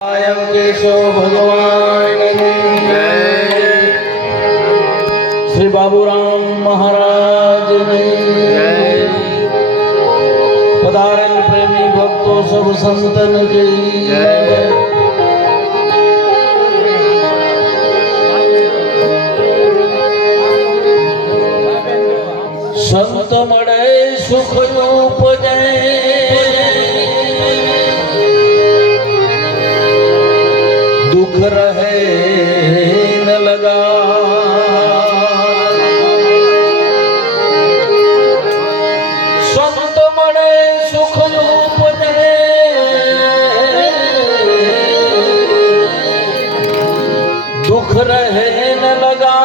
आयं केशव भगवान की जय। श्री बाबूराम महाराज ने जय। पधारेल प्रेमी भक्तों सब संतन की जय। संत मळे सुख उपजे दुख रहे न लगा। संत मळे सुख उपजे दुख रहे न लगा।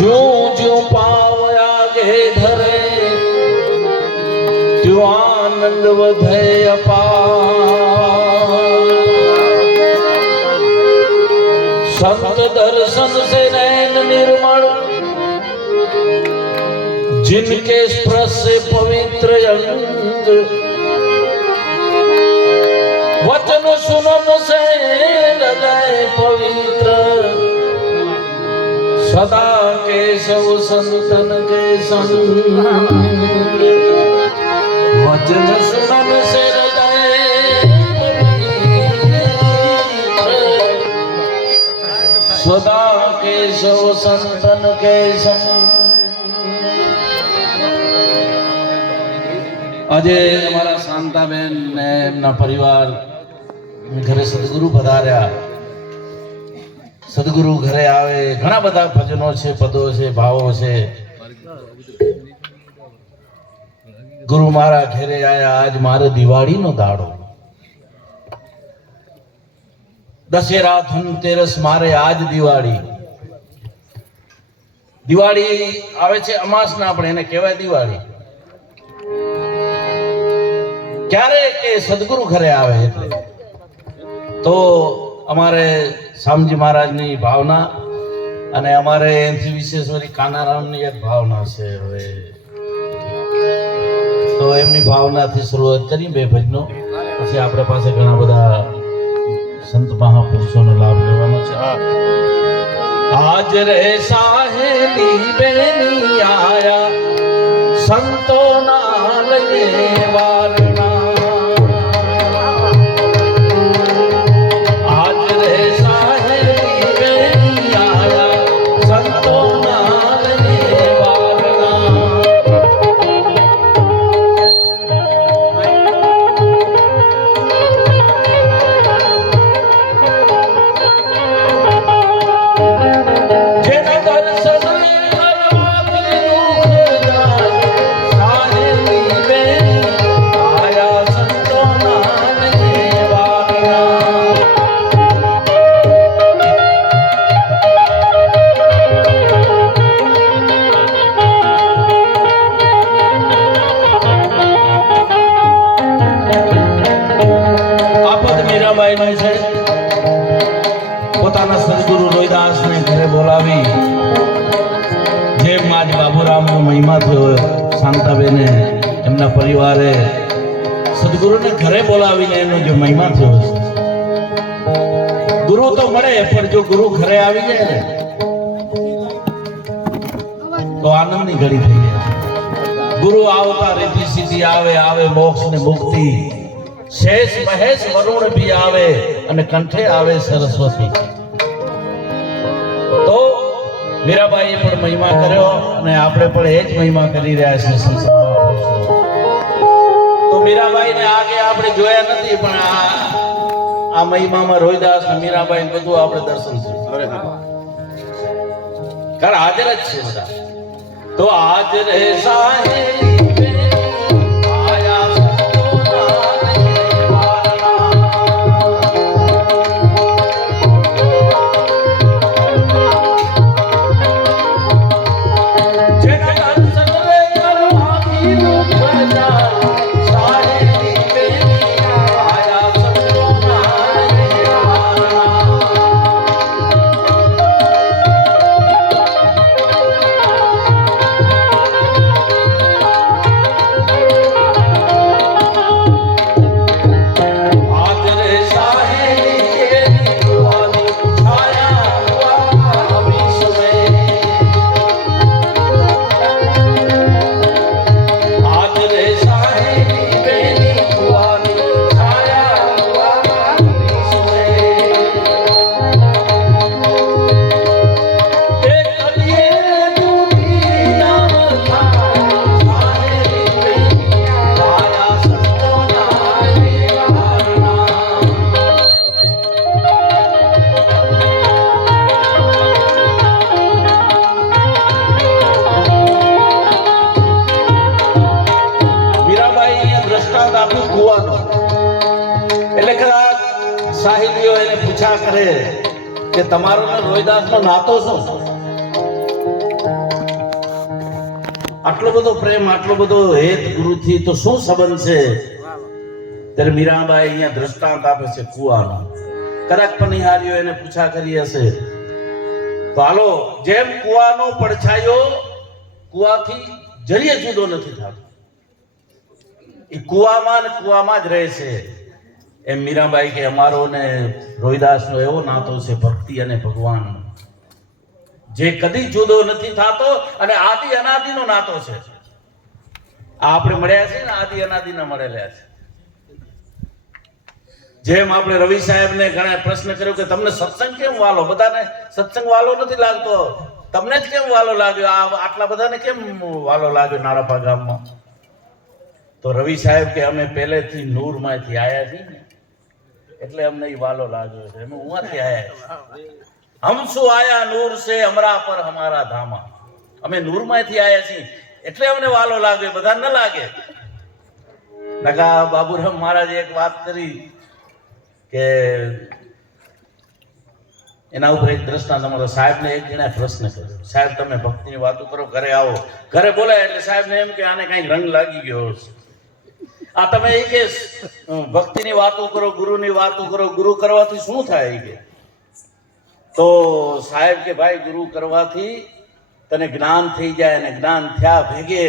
जो जो पाव आगे धरे त्यो आनंद वधे अपार। संत दर्शन से नैन निर्मल जिनके स्पर्श से पवित्र अंग। वचन सुनन से हृदय पवित्र सदा केशव संतन के संग। वचन सुनन से सदा केशव संतन के संग। આજે અમારા શાંતાબેન ને એમના પરિવાર ઘરે સદગુરુ પધાર્યા। સદગુરુ ઘરે આવે ઘણા બધા ભજનો છે, પદો છે, ભાવો છે। ગુરુ મારા ઘરે આયા આજ મારે દિવાળી નો દાડો। દશેરા ધનતેરસ મારે આજ દિવાળી। દિવાળી આવે છે અમાસ ના, આપણે એને કહેવાય દિવાળી। ક્યારે કે સદગુરુ ઘરે આવે એટલે તો અમારે શામજી મહારાજની ભાવના અને અમારે એનાથી વિશેષ વળી કાનારામની એક ભાવના છે। હવે તો એમની ભાવનાથી શરૂઆત કરી બે ભજનો, પછી આપણે પાસે ઘણા બધા સંત મહાપુરુષોનો લાભ લેવાનો છે। આજ રે સાહેલી બેની આયા સંતો ના લઈએ વારના। પોતાના સદગુરુ રોહિદાસ ને ઘરે બોલાવી જેમ આજ બાબુરામ નો મહિમા થયો, શાંતાબેને એમના પરિવારે સદગુરુને ઘરે બોલાવીને એનો જે મહિમા થયો છે। ગુરુ તો મળે પણ જો ગુરુ ઘરે આવી જાય ને તો આનંદની ઘડી થઈ જાય। ગુરુ આવતા રીતિ સીધી આવે, આવે મોક્ષ ને મુક્તિ। शेष महेश वरुण भी आवे અને કંઠે આવે સરસ્વતી। તો મીરાબાઈએ પણ મહિમા કર્યો અને આપણે પણ એ જ મહિમા કરી રહ્યા છીએ સંસારમાં। તો મીરાબાઈને આગે આપણે જોયા નથી પણ આ મહિમામાં રોહિદાસ ને મીરાબાઈ બધું આપણે દર્શન થયું। કારણ હાજર જ છે બધા। તો આજ રે સાહેબ સાહિલીઓ એને પૂછા કરે કે તમારો ને રોહિદાસનો નાતો શું? આટલો બધો પ્રેમ, આટલો બધો હેત ગુરુથી તો શું સંબંધ છે? ત્યારે મીરાબાઈ અહીંયા દ્રષ્ટાંત આપે છે કુવાનો. કદાચ પનિહારીઓ એને પૂછા કરી હશે તો હાલો, જેમ કુવાનો પડછાયો કુવાથી જરીએ જુદો નથી થતો, એ કુવામાં ને કુવામાં જ રહે છે. એમ મીરાબાઈ કે અમારો ને રોહિદાસનો એવો નાતો છે ભક્તિ અને ભગવાનનો, જે કદી જુદો નથી થતો અને આદિ અનાદિનો નાતો છે. આ આપણે મળ્યા છે ને, આદિ અનાદિના મળેલા છે. જેમ આપણે રવિ સાહેબને ઘણા પ્રશ્ન કર્યો કે તમને સત્સંગ કેમ વાલો? બધાને સત્સંગ વાલો નથી લાગતો, તમને જ કેમ વાલો લાગ્યો? આટલા બધાને કેમ વાલો લાગ્યો નારાપા ગામમાં? તો રવિ સાહેબ કે અમે પહેલેથી નૂરમાંથી આયા છીએ ને, એટલે અમને એ વાલો લાગ્યો છે. અમે ઉहाँથી આયા છીએ. હમ શું આયા નૂર સે અમરા પર હમારા ધામા. અમે નૂરમાંથી આયા છીએ એટલે અમને વાલો લાગ્યો, બધા ન લાગે. નકા બાબુરામ મહારાજે એક વાત કરી કે એના ઉપર એક દ્રષ્ટાંત અમારો સાહેબને એક જણા પ્રશ્ન કર્યો, સાહેબ તમે ભક્તિની વાતો કરો, ઘરે આવો. ઘરે બોલાય એટલે સાહેબને એમ કે આને કઈ રંગ લાગી ગયો છે. આ તમે એ કે ભક્તિની વાતો કરો, ગુરુની વાતો કરો, ગુરુ કરવાથી શું થાય? કે તો સાહેબ કે ભાઈ ગુરુ કરવાથી તને જ્ઞાન થઈ જાય, અને જ્ઞાન થયા ભેગે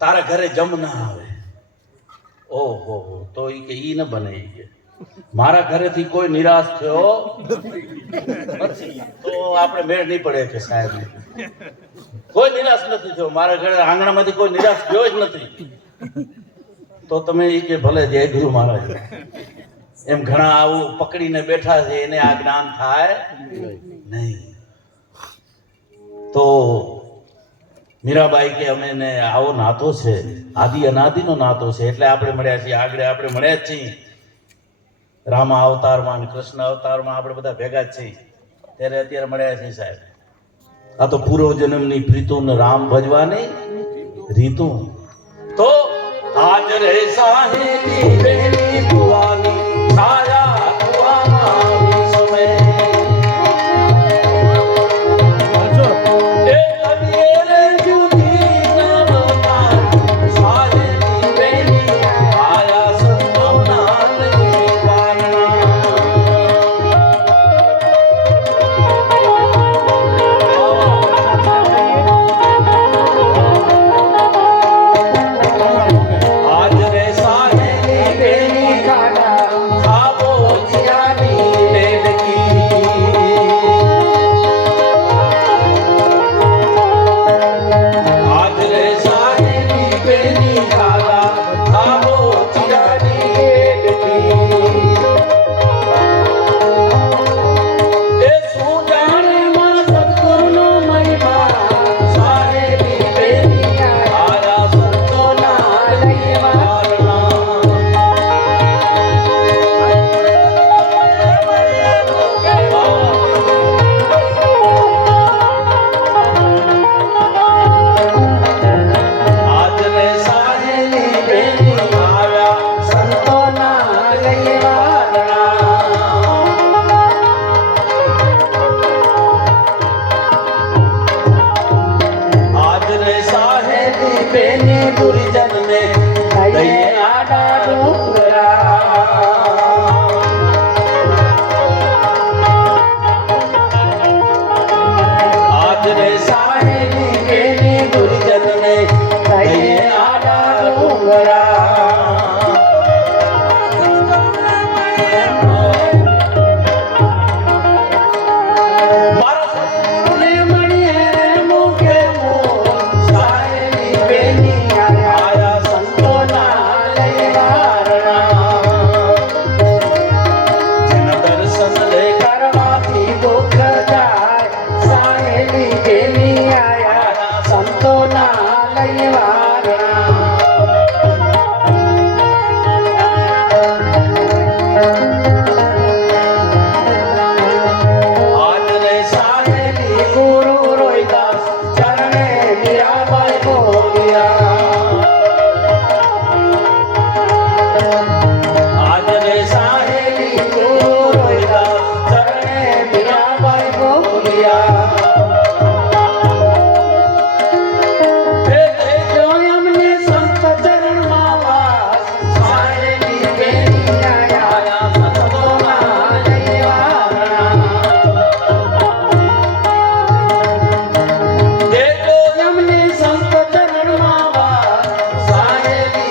તારા ઘરે જમ ના આવે. ઓહો, તો ઈ કે ઈ ન બને. ઈ કે મારા ઘરેથી કોઈ નિરાશ થયો નથી તો આપણે મેળ નહીં પડે. કે સાહેબ કોઈ નિરાશ નથી થયો, મારા ઘરે આંગણામાંથી કોઈ નિરાશ થયો જ નથી. તો તમે ઈ કે ભલે જય ગુરુ મહારાજ. એમ ઘણા આવું પકડીને બેઠા છે, એને આ જ્ઞાન થાય નહીં. તો મીરાબાઈ કે અમે ને આવો નાતો છે, આદિ અનાદિનો નાતો છે, એટલે આપણે મળ્યા છીએ. આગળ આપણે મળ્યા જ છીએ રામા અવતારમાં અને કૃષ્ણ અવતારમાં, આપણે બધા ભેગા જ છીએ. ત્યારે અત્યારે મળ્યા છીએ સાહેબ. આ તો પૂર્વ જન્મની પ્રીતું ને રામ ભજવાની રીતું. તો આજ રે સાહેલી બેની ભુવાની છાયા કુવામાં વિશ્વે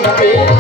નબીન